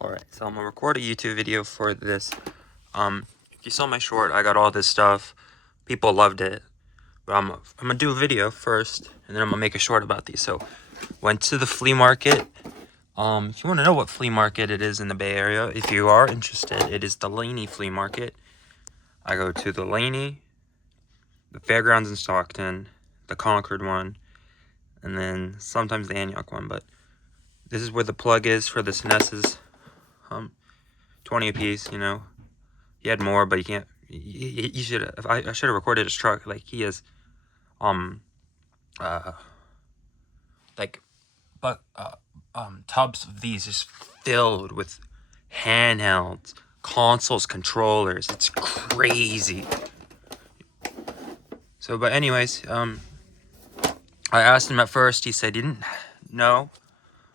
Alright, so I'm gonna record a YouTube video for this. If you saw my short, I got all this stuff. People loved it. But I'm gonna do a video first, and then I'm gonna make a short about these. So, went to the flea market. If you want to know what flea market it is in the Bay Area, if you are interested, it is the Laney Flea Market. I go to the Laney, the Fairgrounds in Stockton, the Concord one, and then sometimes the Antioch one. But this is where the plug is for the SNESs. 20 a piece, you know. He had more, but you can't. He should. I should have recorded his truck. Like he has, like, but tubs of these just filled with handhelds, consoles, controllers. It's crazy. So, but anyways, I asked him at first. He said he didn't know,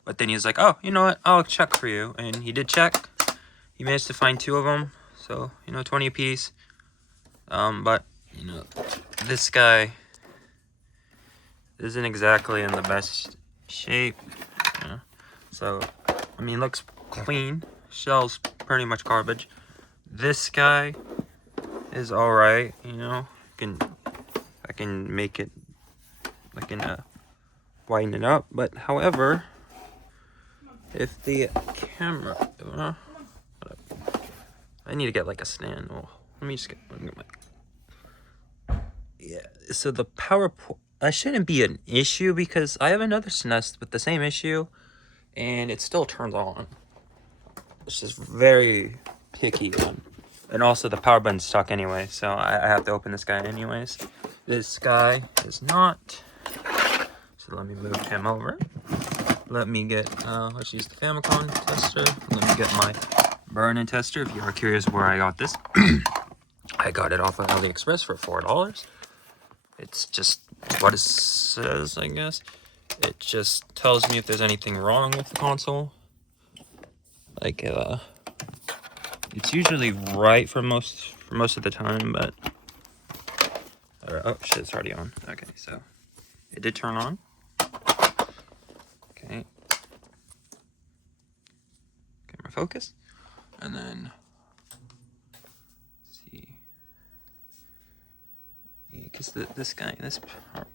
but then he was like, "Oh, you know what? I'll check for you," and he did check. He managed to find 2 of them. So, 20 a piece. But, this guy isn't exactly in the best shape. So, I mean, looks clean. Shell's pretty much garbage. This guy is alright, I can make it, widen it up. But, however, if the camera, I need to get like a stand. Oh, let me get my. Yeah, so the power port, that shouldn't be an issue because I have another SNES with the same issue and it still turns on. It's just very picky one. And also the power button's stuck anyway, so I have to open this guy anyways. This guy is not. So let me move him over. Let me get, let's use the Famicom tester. Let me get my burn-in tester. If you are curious where I got this, I got it off of AliExpress for $4. It's just what it says, I guess. It just tells me if there's anything wrong with the console. Like, it's usually right for most of the time, but oh shit, it's already on. Okay, so it did turn on. Okay, camera focus, and then let's see, because this part,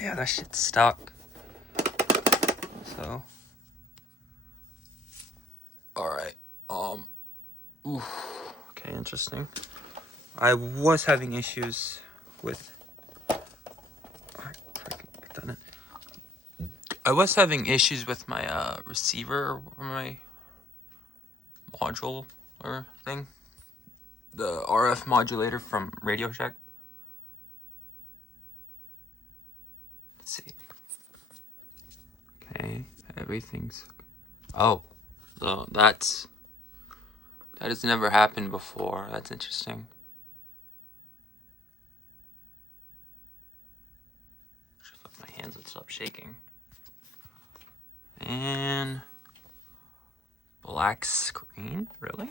yeah, that shit's stuck. So, all right, okay, interesting. I was having issues with. I was having issues with my receiver, or my module or thing, the RF modulator from Radio Shack. Let's see. Okay, everything's. Oh, so that has never happened before. That's interesting. If my hands would stop shaking. And black screen, really?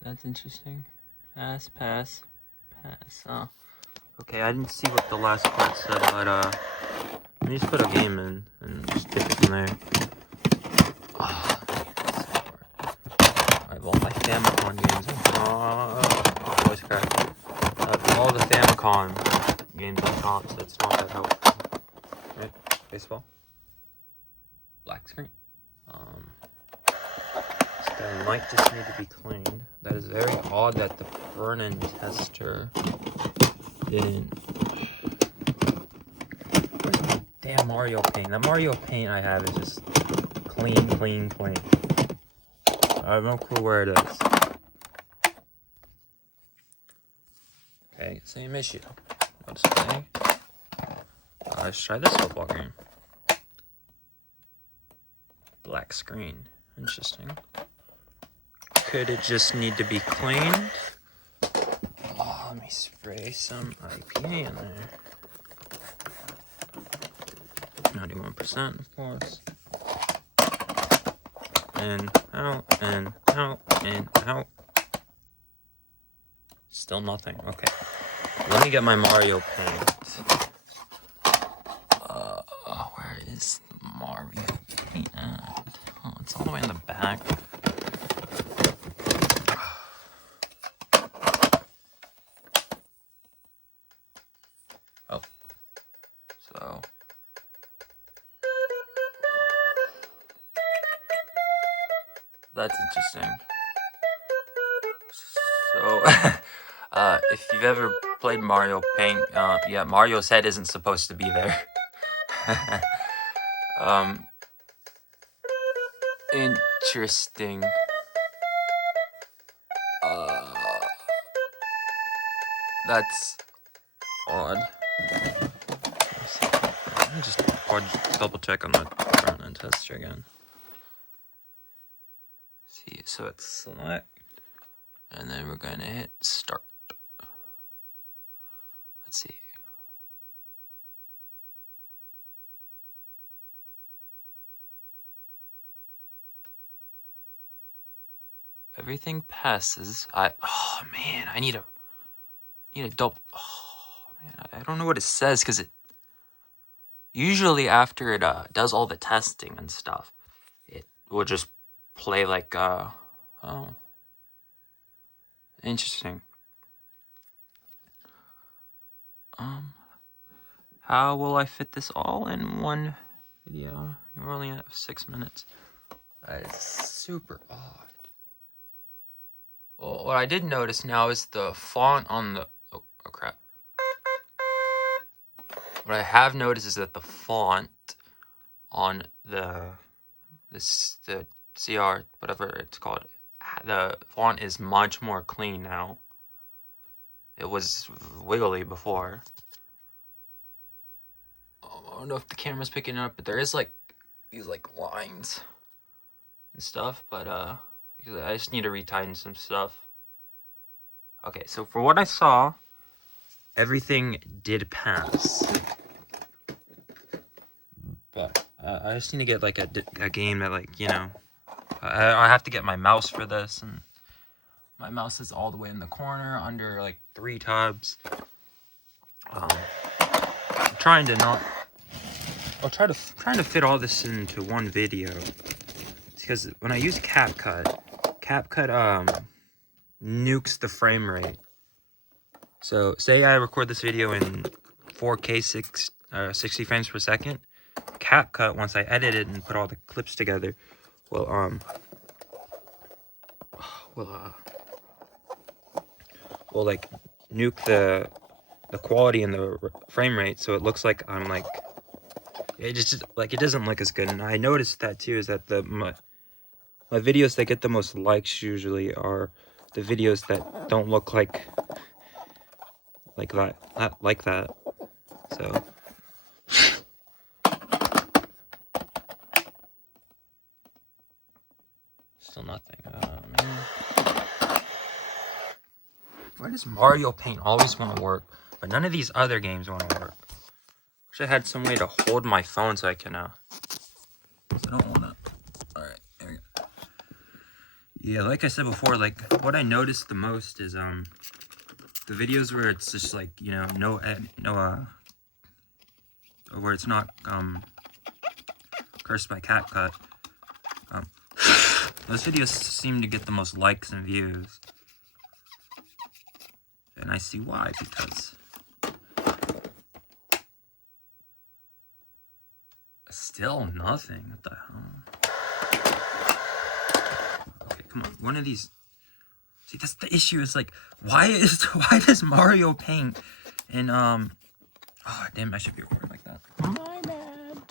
That's interesting. Pass. Oh. Okay, I didn't see what the last part said, but let me just put a game in and just take it from there. Oh, I have all my Famicom games. Voice crack. All the Famicom games on top, so it's not that helpful. Right? Baseball. Black screen. This guy might just need to be cleaned. That is very odd that the burn-in tester didn't. Where's my damn Mario Paint? That Mario Paint I have is just clean. I have no clue where it is. Okay, same issue. No display. Let's try this football game. Black screen. Interesting. Could it just need to be cleaned? Oh, let me spray some IPA in there. 91%, of course. and out, and out, and out. Still nothing. Okay. Let me get my Mario paint. Where is the Mario paint at? Oh, it's all the way in the back. Oh. So. That's interesting. So, if you've ever played Mario Paint, yeah, Mario's head isn't supposed to be there. Interesting. That's odd. Let me just double check on the front end tester again. See, so it's select, and then we're gonna hit start. Let's see. Everything passes. Oh man, I need a double. Oh man, I don't know what it says because it usually after it does all the testing and stuff, it will just play like oh, interesting. How will I fit this all in one video? We're only at 6 minutes. It's super odd. Well, what I did notice now is the font on the oh crap. What I have noticed is that the font on the CR, whatever it's called, the font is much more clean now. It was wiggly before. I don't know if the camera's picking it up, but there is like these like lines and stuff, but because I just need to retighten some stuff. Okay, so for what I saw, everything did pass. But I just need to get like a game that, like, you know, I have to get my mouse for this, and my mouse is all the way in the corner under like 3 tabs. I'm trying to not. Trying to fit all this into one video, because when I use CapCut nukes the frame rate. So say I record this video in 4K 60 frames per second. CapCut, once I edit it and put all the clips together, will like nuke the quality and the frame rate, so it looks like I'm like it just like it doesn't look as good. And I noticed that too, is that my videos that get the most likes usually are the videos that don't look like that. So still nothing. Why does Mario Paint always want to work, but none of these other games want to work? Wish I had some way to hold my phone so I can I don't want to. All right, there we go. Yeah, like I said before, like what I noticed the most is the videos where it's just like, you know, where it's not cursed by CapCut. Those videos seem to get the most likes and views. And I see why, because still nothing. What the hell? Okay, come on. One of these. See, that's the issue. Is like, why does Mario Paint and oh damn, I should be recording like that. My bad.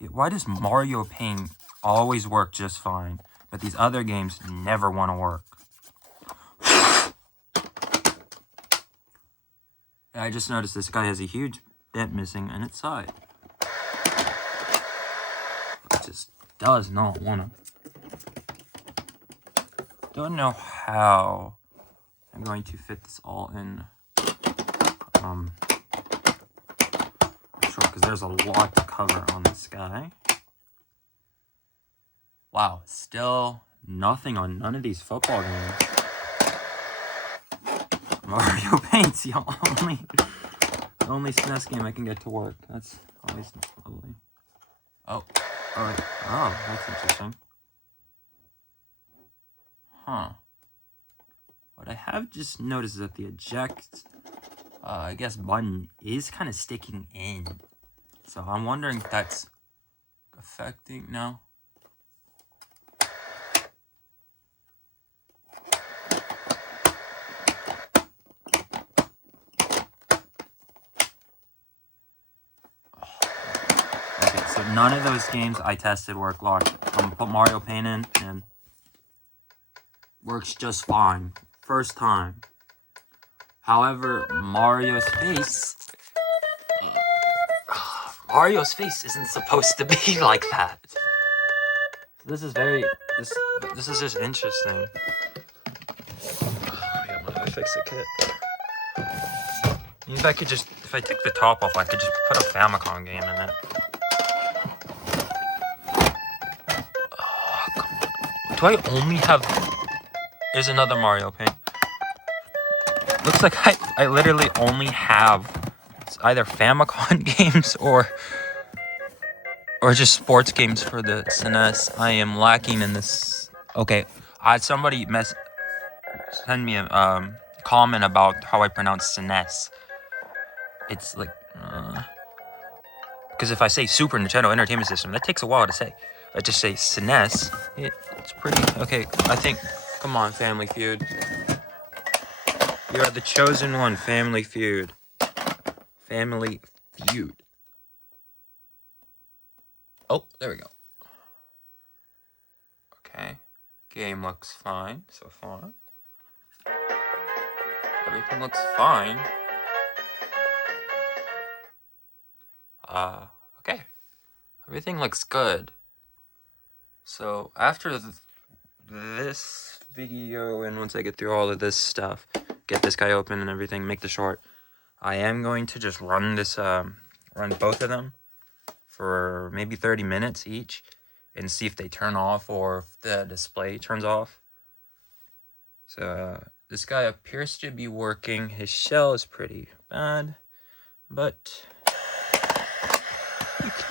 Yeah, why does Mario Paint always work just fine, but these other games never want to work? I just noticed this guy has a huge dent missing in its side. It just does not want to. Don't know how I'm going to fit this all in. I'm sure, because there's a lot to cover on this guy. Wow, still nothing on none of these football games. Mario Paint's the only SNES game I can get to work. That's always lovely. Oh, alright. Oh, that's interesting. Huh. What I have just noticed is that the eject, I guess, button is kind of sticking in. So I'm wondering if that's affecting now. Okay, so none of those games I tested work locked. I'm gonna put Mario Paint in and works just fine. First time. However, Mario's face isn't supposed to be like that. So this is this is just interesting. I got my iFixit kit. If I take the top off, I could just put a Famicom game in it. Oh, come on. Do I only have... There's another Mario Paint. Looks like I literally only have either Famicom games or just sports games for the SNES. I am lacking in this. Okay, somebody send me a comment about how I pronounce SNES. It's like because if I say Super Nintendo Entertainment System, that takes a while to say. I just say SNES. It's pretty okay. I think. Come on, Family Feud. You are the chosen one, Family Feud. Family Feud. Oh, there we go. Okay. Game looks fine so far. Everything looks fine. Okay. Everything looks good. So, after this video, and once I get through all of this stuff, get this guy open and everything, make the short, I am going to just run this, run both of them for maybe 30 minutes each and see if they turn off or if the display turns off. So, this guy appears to be working. His shell is pretty bad, but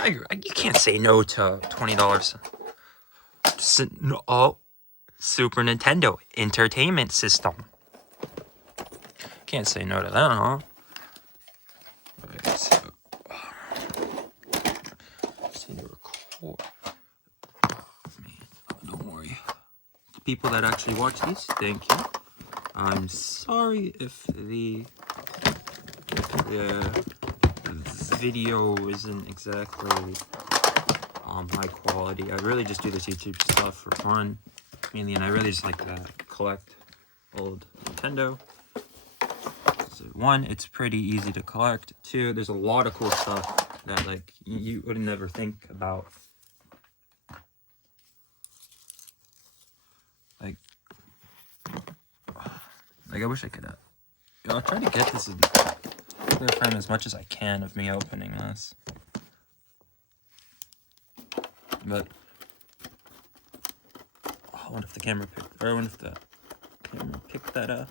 you can't say no to $20. Oh, Super Nintendo Entertainment System. Can't say no to that, huh? Alright, so just need to record. Oh, man, don't worry. The people that actually watch these, thank you. I'm sorry if the video isn't exactly high quality. I really just do this YouTube stuff for fun, mainly, and I really just like to collect old Nintendo. So one, it's pretty easy to collect. Two, there's a lot of cool stuff that like you would never think about. Like I wish I could. I'll try to get this in clear frame as much as I can of me opening this. But I wonder if the camera picked, or I wonder if the camera picked that up.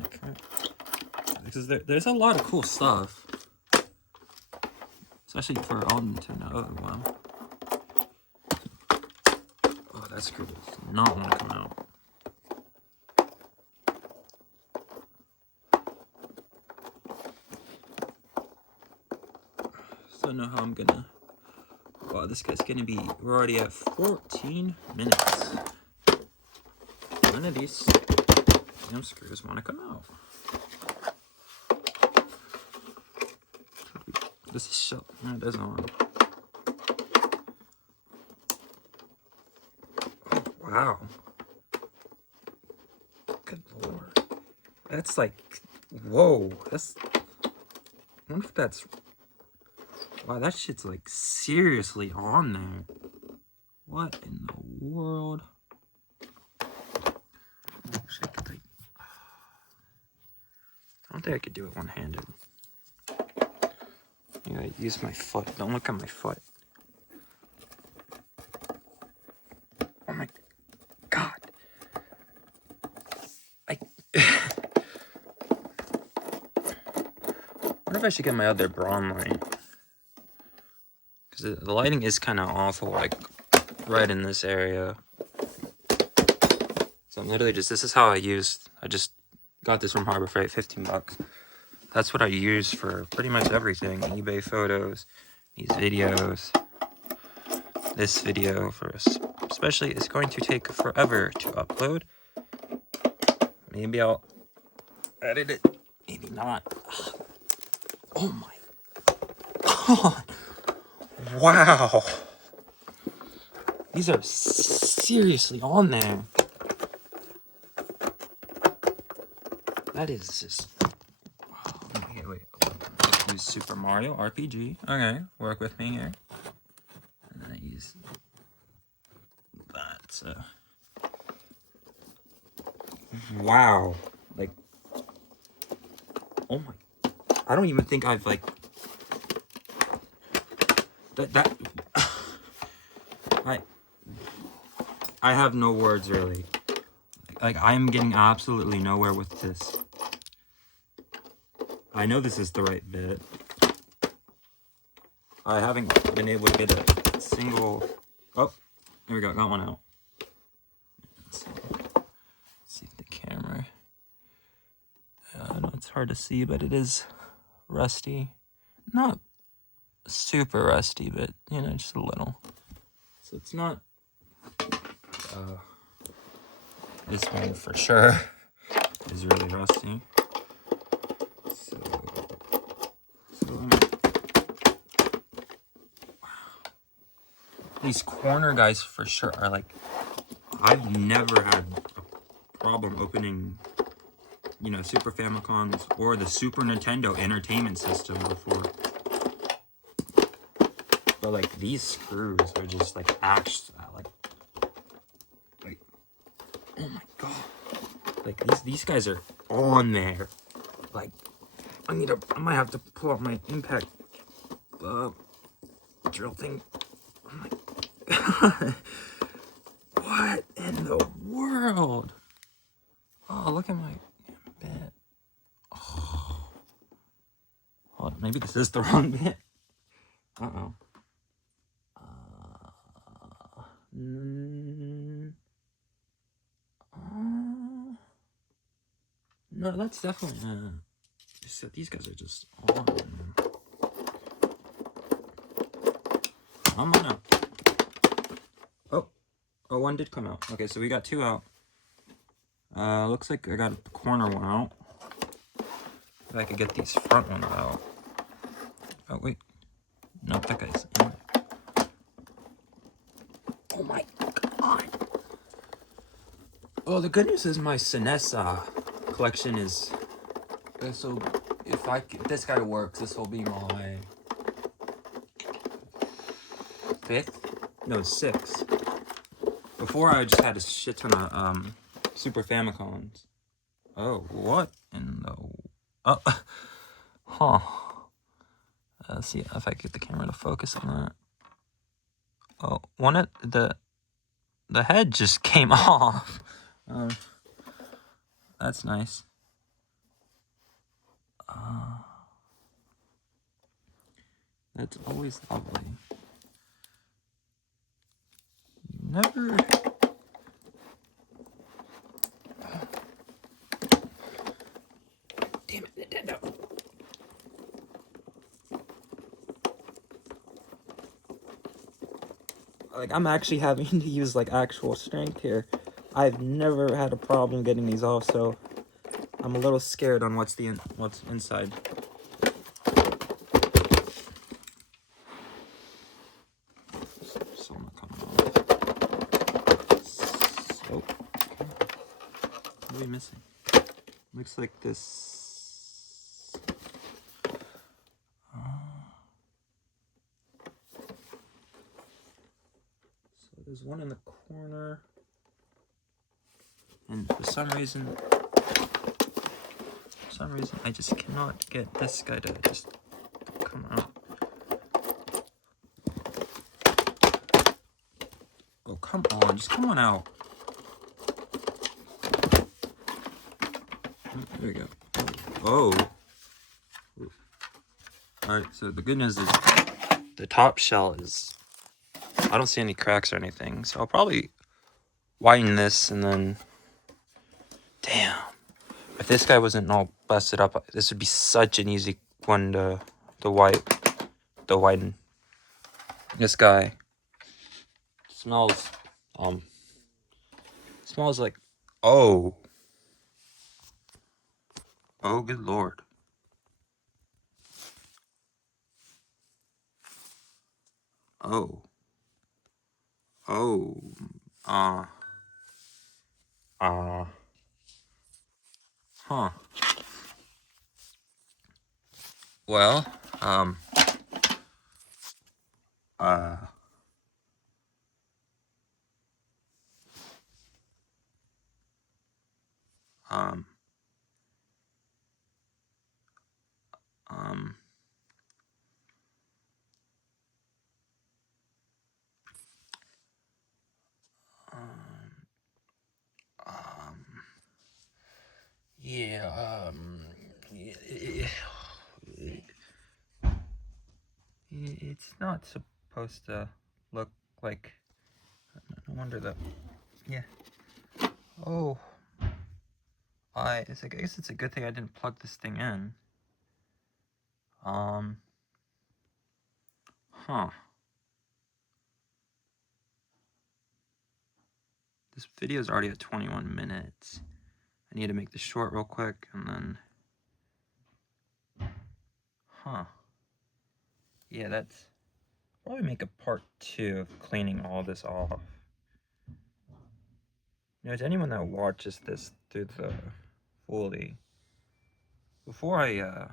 Okay. Because there's a lot of cool stuff, especially for old Nintendo. Oh wow. Oh, that screw does not want to come out. So I don't know how I'm gonna. Wow, this guy's gonna be. We're already at 14 minutes. None of these damn screws want to come out. This is shut. No, it doesn't want. Oh, wow. Good lord. That's like. Whoa. That's. I wonder if that's. Wow, that shit's like seriously on there. What in the world? I don't think I could do it one-handed. Yeah, use my foot. Don't look at my foot. wonder if I should get my other Braun light. Because the lighting is kind of awful, like, right in this area. So I'm literally just, this is how I just got this from Harbor Freight, 15 bucks. That's what I use for pretty much everything. eBay photos, these videos, this video for us. Especially, it's going to take forever to upload. Maybe I'll edit it, maybe not. Oh my god. Wow. These are seriously on there. That is just... Wow. Okay, wait. Use Super Mario RPG. Okay, work with me here. And then I use that. So. Wow. Like... Oh my... I don't even think I've, like... That... I have no words, really. Like, I'm getting absolutely nowhere with this. I know this is the right bit. I haven't been able to get a single... Oh, there we go, got one out. Let's see the camera. I know it's hard to see, but it is rusty. Not super rusty, but, you know, just a little. So it's not... this one for sure is really rusty. So wow. These corner guys for sure are like, I've never had a problem opening, you know, Super Famicom's or the Super Nintendo Entertainment System before. But like these screws are just like actually like oh my god. Like these guys are on there. Like I might have to pull out my impact drill thing. Oh my god. What in the world? Oh, look at my bit. Oh. Hold on, maybe this is the wrong bit. Uh-oh. No, that's definitely so these guys are just on. I'm on out. Oh, one did come out. Okay, so we got two out. Looks like I got the corner one out. If I could get these front ones out. Oh wait, no, that guy's in there. Oh my god. Oh, the good news is my Sinessa collection is... So, if this guy works, this will be my... 5th? No, 6th. Before, I just had a shit ton of, Super Famicoms. Oh, what in the... Oh, huh. Let's see if I can get the camera to focus on that. Oh, one of the head just came off. That's nice. That's always lovely. Never... Damn it, Nintendo. Like, I'm actually having to use, like, actual strength here. I've never had a problem getting these off, so I'm a little scared on what's inside. So not coming off. So, okay. What are we missing? Looks like this. So there's one in the corner. And for some reason, I just cannot get this guy to just come out. Oh, come on, just come on out. There we go. Oh. Alright, so the good news is the top shell is, I don't see any cracks or anything, so I'll probably widen this and then, damn. If this guy wasn't all busted up, this would be such an easy one to widen. This guy smells, smells like, oh good lord. Oh, oh, uh, uh, huh. Well, uh, um, um, um, yeah, it's not supposed to look like, no wonder that, yeah. Oh, I guess it's a good thing I didn't plug this thing in. Huh. This video is already at 21 minutes. I need to make this short real quick, and then, huh. Yeah, that's, probably make a part 2 of cleaning all this off. You know, to anyone that watches this through the fully, before I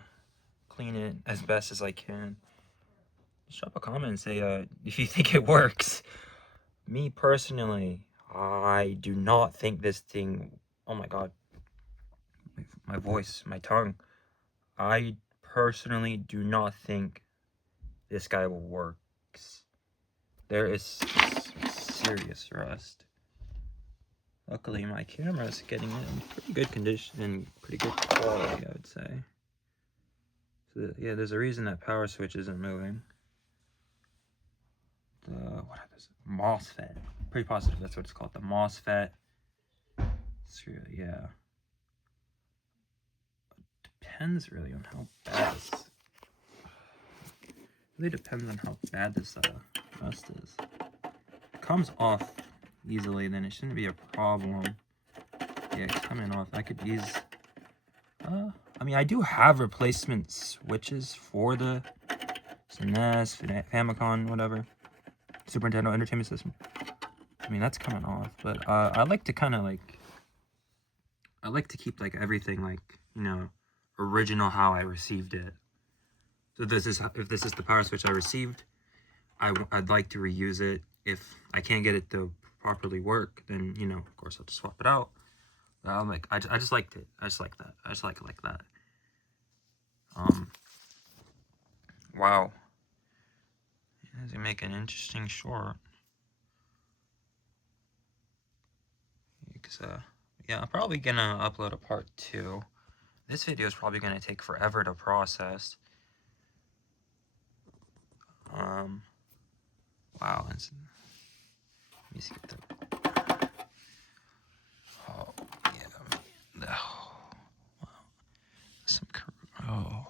clean it as best as I can, just drop a comment and say if you think it works. Me personally, I do not think this thing, oh my god, my voice, my tongue, I personally do not think this guy works. There is serious rust. Luckily, my camera is getting it in pretty good condition and pretty good quality, I would say. So yeah, there's a reason that power switch isn't moving. The, what is it? MOSFET. Pretty positive that's what it's called. The MOSFET. Yeah. Depends really on how bad this. Really depends on how bad this rust is. If it comes off easily, then it shouldn't be a problem. Yeah, it's coming off. I could use. I mean, I do have replacement switches for the SNES, Famicom, whatever, Super Nintendo Entertainment System. I mean, that's coming off, but I like to kind of like, I like to keep like everything like, you know, original how I received it. So if this is the power switch I received, I'd like to reuse it. If I can't get it to properly work, then, you know, of course I'll just swap it out. Like I just liked it. I just like that. I just like it like that. Wow. As you make an interesting short. Because yeah, I'm probably gonna upload a part 2. This video is probably gonna take forever to process. Wow. Let me skip that. Oh yeah. Oh, wow. Some. Oh.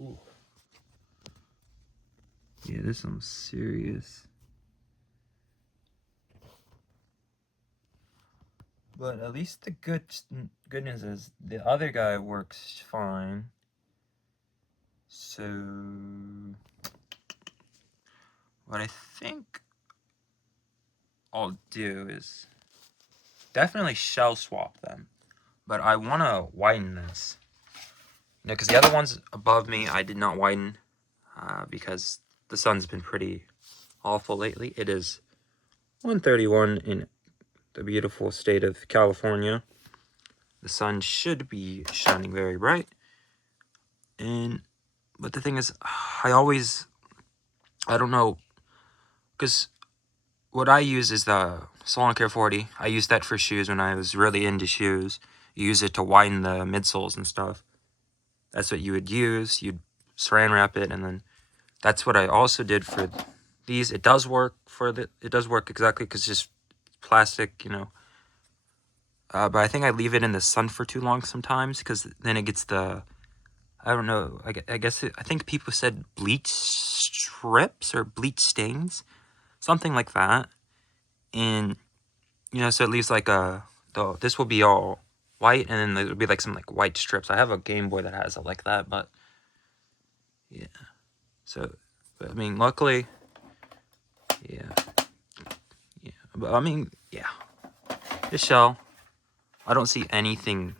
Ooh. Yeah, there's some serious. But at least the good news is the other guy works fine. So what I think I'll do is definitely shell swap them. But I want to widen this. You know, because the other ones above me I did not widen because the sun's been pretty awful lately. It is 1:31 in the beautiful state of California. The sun should be shining very bright. But the thing is, I don't know, because what I use is the Solitaire 40. I used that for shoes when I was really into shoes. You use it to widen the midsoles and stuff. that's what you would use. You'd saran wrap it, and then that's what I also did for these. It does work it does work exactly because it's just plastic, you know. But I think I leave it in the sun for too long sometimes because then it gets the, I don't know, I guess I think people said bleach strips or bleach stains, something like that. And, you know, so it leaves like this will be all white, and then there'll be like some like white strips. I have a Game Boy that has it like that, but yeah. So, but, I mean, luckily, yeah. But I mean, yeah. This shell, I don't see anything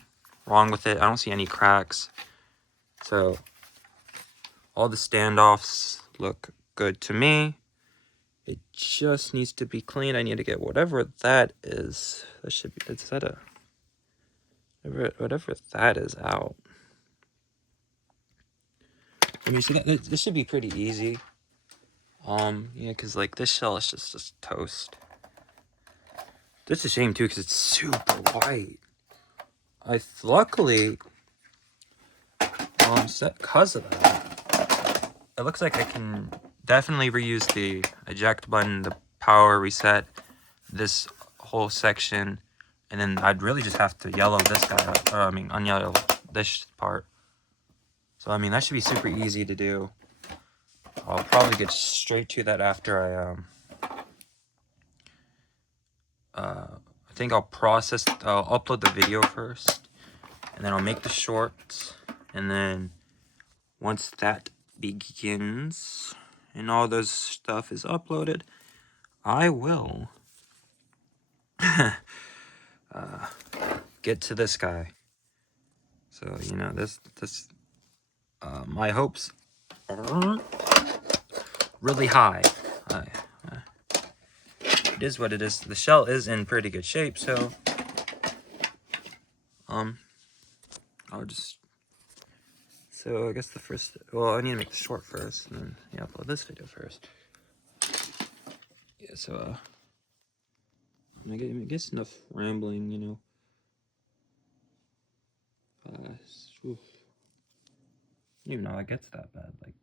wrong with it. I don't see any cracks. So, all the standoffs look good to me. It just needs to be cleaned. I need to get whatever that is. That should be, is that a, whatever that is out. I mean, so this should be pretty easy. Yeah, because like this shell is just toast. That's a shame too, because it's super white. Luckily, because of that, it looks like I can definitely reuse the eject button, the power reset, this whole section, and then I'd really just have to yellow this guy up, I mean, unyellow this part. So, I mean, that should be super easy to do. I'll probably get straight to that after I think I'll upload the video first, and then I'll make the shorts, and then once that begins and all those stuff is uploaded, I will get to this guy. So, you know, my hopes are really high. It is what it is. The shell is in pretty good shape, so I'll just, so I guess the first, well, I need to make the short first, and then yeah, upload this video first. Yeah, so I guess enough rambling, you know. Oof. I don't even know it gets that bad. Like,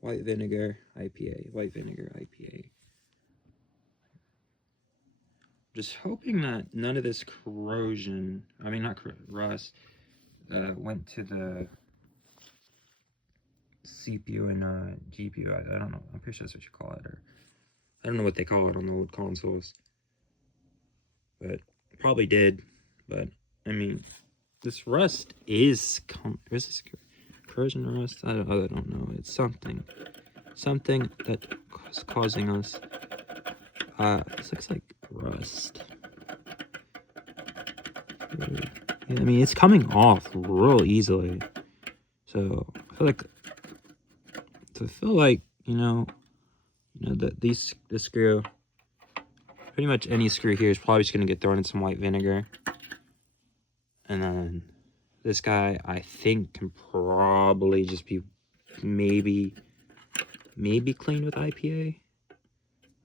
white vinegar IPA, white vinegar IPA. Just hoping that none of this corrosion, I mean not rust, went to the CPU and GPU. I don't know. I'm pretty sure that's what you call it, or I don't know what they call it on the old consoles, but probably did. But I mean, this rust is this corrosion rust? I don't know. It's something that is causing us. This looks like rust. Yeah, I mean, it's coming off real easily. So I feel like you know that this screw, pretty much any screw here is probably just gonna get thrown in some white vinegar, and then this guy I think can probably just be maybe cleaned with IPA.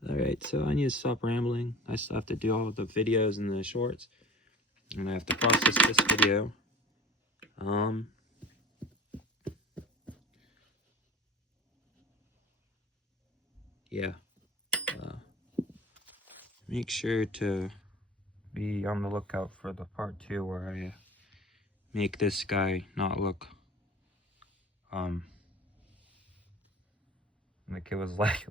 All right, so I need to stop rambling. I still have to do all the videos and the shorts, and I have to process this video. Yeah. Make sure to be on the lookout for the part 2 where I make this guy not look like it was like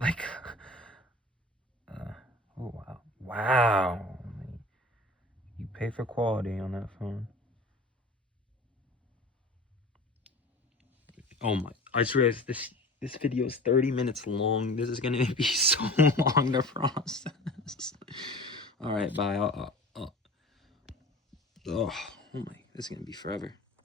oh wow, you pay for quality on that phone. Oh my, I swear if this video is 30 minutes long, this is gonna be so long to process. All right, bye. Oh my, this is gonna be forever.